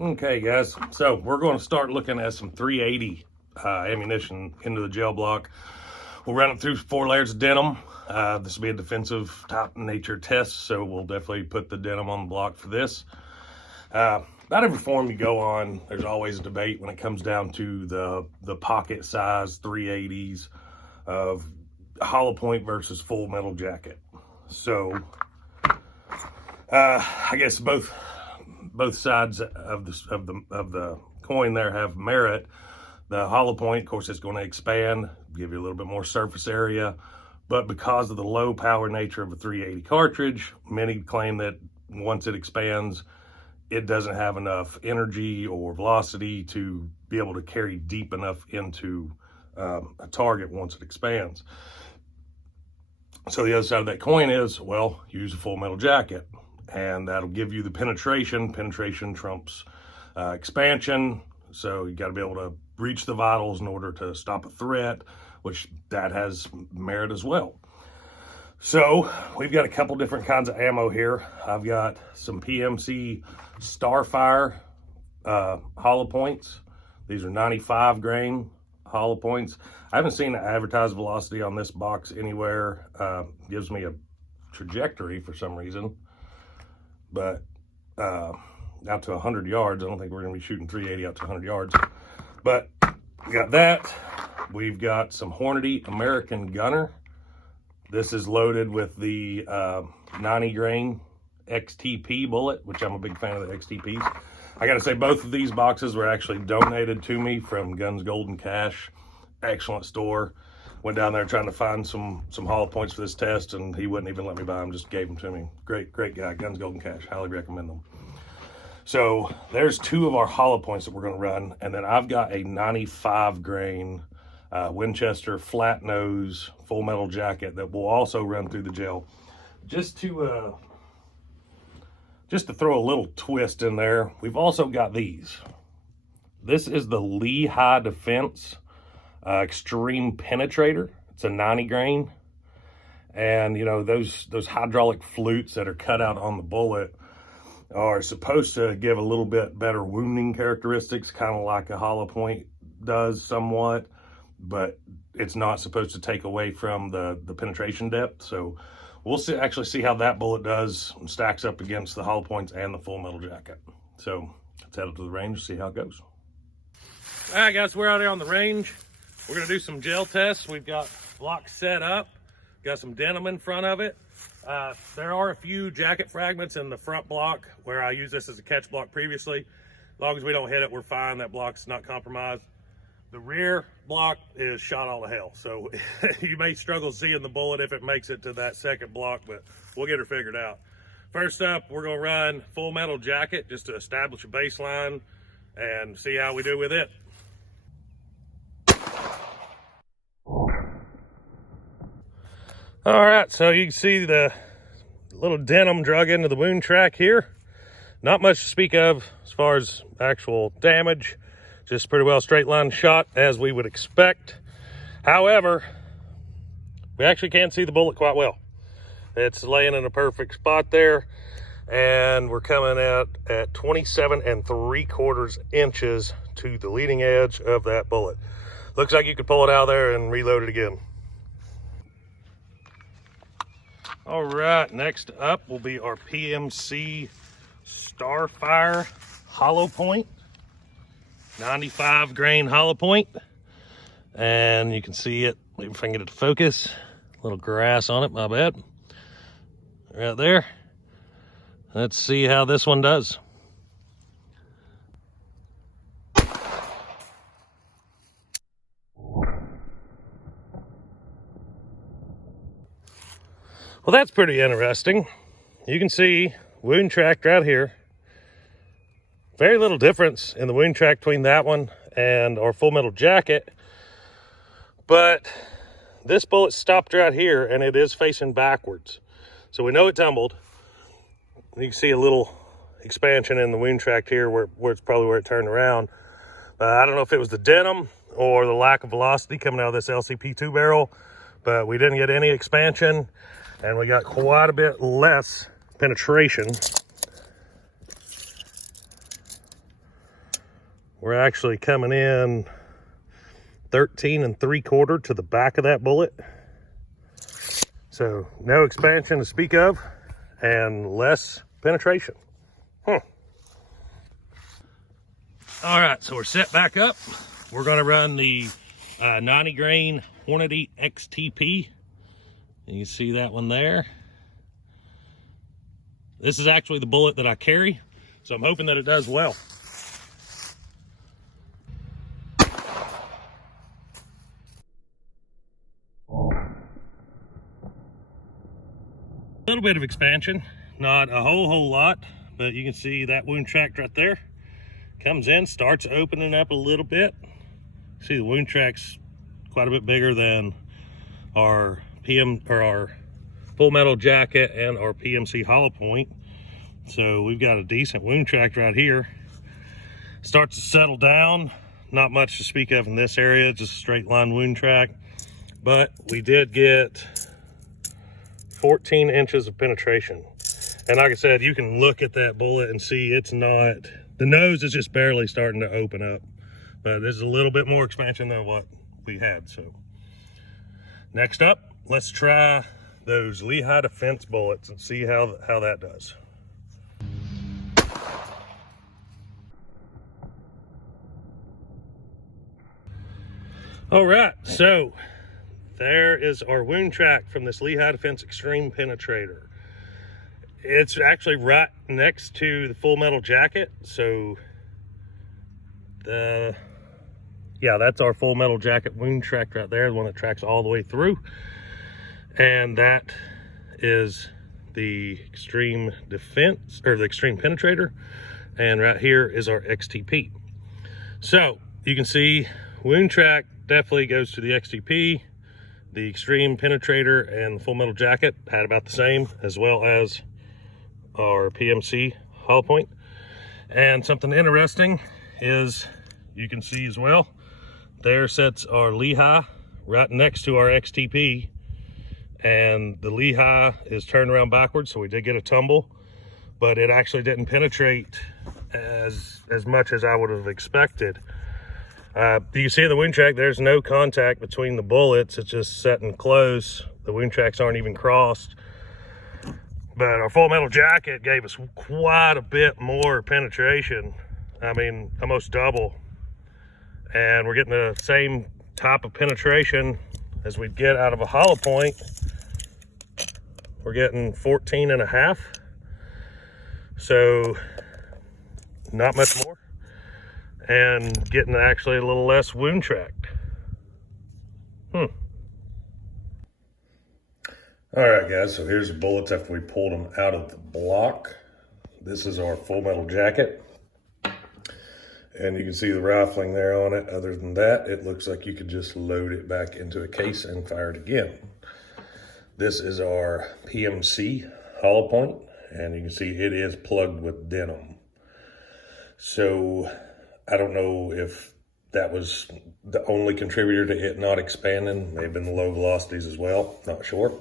Okay guys, so we're going to start looking at some 380 ammunition into the gel block. We'll run it through 4 layers of denim. This will be a defensive type nature test, so we'll definitely put the denim on the block for this. About every form you go on, there's always a debate when it comes down to the pocket size 380s of hollow point versus full metal jacket. So I guess both sides of the coin there have merit. The hollow point, of course, is going to expand, give you a little bit more surface area, but because of the low power nature of a 380 cartridge, many claim that once it expands, it doesn't have enough energy or velocity to be able to carry deep enough into a target once it expands. So the other side of that coin is, well, use a full metal jacket, and that'll give you the penetration. Penetration trumps expansion, so you got to be able to reach the vitals in order to stop a threat, which that has merit as well. So we've got a couple different kinds of ammo here. I've got some PMC Starfire hollow points. These are 95 grain hollow points. I haven't seen the advertised velocity on this box anywhere. Gives me a trajectory for some reason, but out to 100 yards. I don't think we're going to be shooting 380 out to 100 yards, but we got that. We've got some Hornady American Gunner. This is loaded with the 90 grain XTP bullet, which I'm a big fan of the XTPs. I gotta say, both of these boxes were actually donated to me from Guns Golden Cash. Excellent store. Went down there trying to find some hollow points for this test, and he wouldn't even let me buy them, just gave them to me. Great guy, Guns Golden Cash, highly recommend them. So there's 2 of our hollow points that we're gonna run, and then I've got a 95 grain Winchester flat nose full metal jacket that will also run through the gel. Just to throw a little twist in there, we've also got these. This is the Lehigh Defense Extreme Penetrator. It's a 90 grain, and you know those hydraulic flutes that are cut out on the bullet are supposed to give a little bit better wounding characteristics, kind of like a hollow point does somewhat, but it's not supposed to take away from the penetration depth. So we'll actually see how that bullet does and stacks up against the hollow points and the full metal jacket. So let's head up to the range and see how it goes. All right, guys, we're out there on the range. We're gonna do some gel tests. We've got blocks set up, got some denim in front of it. There are a few jacket fragments in the front block where I used this as a catch block previously. As long as we don't hit it, we're fine. That block's not compromised. The rear block is shot all to hell, so you may struggle seeing the bullet if it makes it to that second block, but we'll get her figured out. First up, we're gonna run full metal jacket just to establish a baseline and see how we do with it. All right, so you can see the little denim drug into the wound track here. Not much to speak of as far as actual damage. Just pretty well straight line shot as we would expect. However, we actually can see the bullet quite well. It's laying in a perfect spot there, and we're coming out at 27 3/4 inches to the leading edge of that bullet. Looks like you could pull it out of there and reload it again. All right, next up will be our PMC Starfire hollow point. 95 grain hollow point, and you can see it. Maybe if I can get it to focus. A little grass on it, my bad. Right there. Let's see how this one does. Well, that's pretty interesting. You can see wound track right here. Very little difference in the wound track between that one and our full metal jacket, but this bullet stopped right here and it is facing backwards. So we know it tumbled. You can see a little expansion in the wound track here where it's probably where it turned around. I don't know if it was the denim or the lack of velocity coming out of this LCP2 barrel, but we didn't get any expansion and we got quite a bit less penetration we're actually coming in 13 3/4 to the back of that bullet. So no expansion to speak of and less penetration. All right, so we're set back up. We're gonna run the 90 Grain Hornady Xtp. And you see that one there. This is actually the bullet that I carry, so I'm hoping that it does well. A little bit of expansion, not a whole lot, but you can see that wound tract right there. Comes in, starts opening up a little bit. See the wound tract's quite a bit bigger than our our full metal jacket and our PMC hollow point. So we've got a decent wound tract right here. Starts to settle down. Not much to speak of in this area, just a straight line wound tract. But we did get 14 inches of penetration. And like I said, you can look at that bullet and see it's not, the nose is just barely starting to open up. But there's a little bit more expansion than what we had. So next up, let's try those Lehigh Defense bullets and see how that does. All right, so there is our wound tract from this Lehigh Defense Extreme Penetrator. It's actually right next to the full metal jacket. So that's our full metal jacket wound tract right there, the one that tracks all the way through. And that is the Extreme Defense, or the Extreme Penetrator. And right here is our XTP. So you can see wound tract definitely goes to the XTP. The Extreme Penetrator and the full metal jacket had about the same, as well as our PMC hollow point. And something interesting is you can see as well, there sits our Lehigh right next to our XTP, and the Lehigh is turned around backwards, so we did get a tumble, but it actually didn't penetrate as much as I would have expected. You can see the wound tract, there's no contact between the bullets. It's just setting close. The wound tracts aren't even crossed. But our full metal jacket gave us quite a bit more penetration. I mean, almost double. And we're getting the same type of penetration as we'd get out of a hollow point. We're getting 14.5. So not much more. And getting actually a little less wound tract. All right, guys, so here's the bullets after we pulled them out of the block. This is our full metal jacket. And you can see the rifling there on it. Other than that, it looks like you could just load it back into a case and fire it again. This is our PMC hollow point, and you can see it is plugged with denim. So I don't know if that was the only contributor to it not expanding. May have been the low velocities as well, not sure.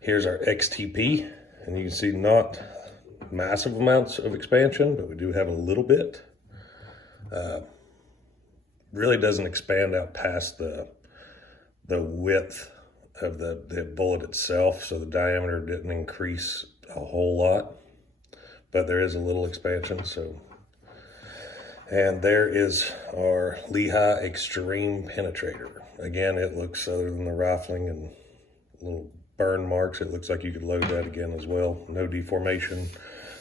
Here's our XTP, and you can see not massive amounts of expansion, but we do have a little bit. Really doesn't expand out past the width of the bullet itself, so the diameter didn't increase a whole lot, but there is a little expansion. So, and there is our Lehigh Extreme Penetrator. Again, it looks, other than the rifling and little burn marks, it looks like you could load that again as well. No deformation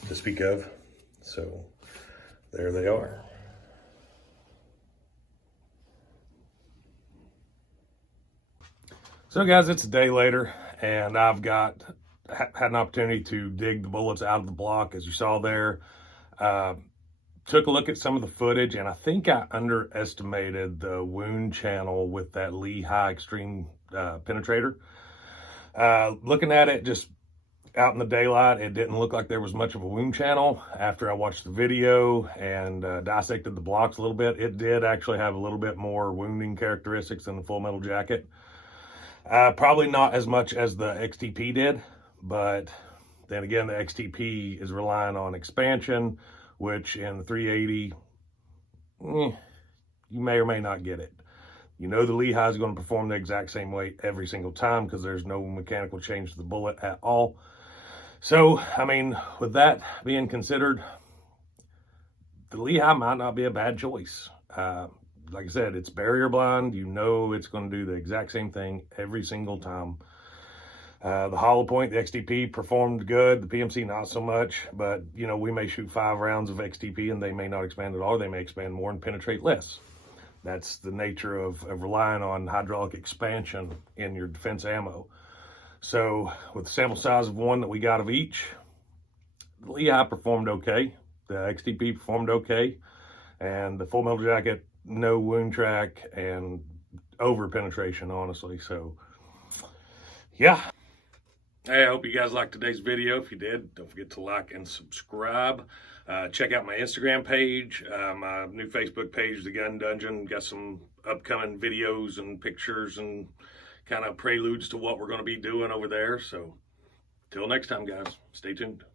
to speak of. So there they are. So guys, it's a day later, and I've had an opportunity to dig the bullets out of the block, as you saw there. Took a look at some of the footage, and I think I underestimated the wound channel with that Lehigh Extreme Penetrator. Looking at it just out in the daylight, it didn't look like there was much of a wound channel. After I watched the video and dissected the blocks a little bit, it did actually have a little bit more wounding characteristics than the full metal jacket. Probably not as much as the XTP did, but then again, the XTP is relying on expansion, which in the 380 you may or may not get it. You know the Lehigh is going to perform the exact same way every single time because there's no mechanical change to the bullet at all. So, I mean, with that being considered, the Lehigh might not be a bad choice. Like I said, it's barrier blind. You know it's going to do the exact same thing every single time. The hollow point, the XTP performed good. The PMC not so much, but you know, we may shoot 5 rounds of XTP and they may not expand at all. Or they may expand more and penetrate less. That's the nature of relying on hydraulic expansion in your defense ammo. So with the sample size of 1 that we got of each, the Lehigh performed okay. The XTP performed okay. And the full metal jacket, no wound track and over penetration, honestly. So yeah. Hey, I hope you guys liked today's video. If you did, don't forget to like and subscribe. Check out my Instagram page, my new Facebook page, The Gun Dungeon. Got some upcoming videos and pictures and kind of preludes to what we're going to be doing over there. So till next time, guys, stay tuned.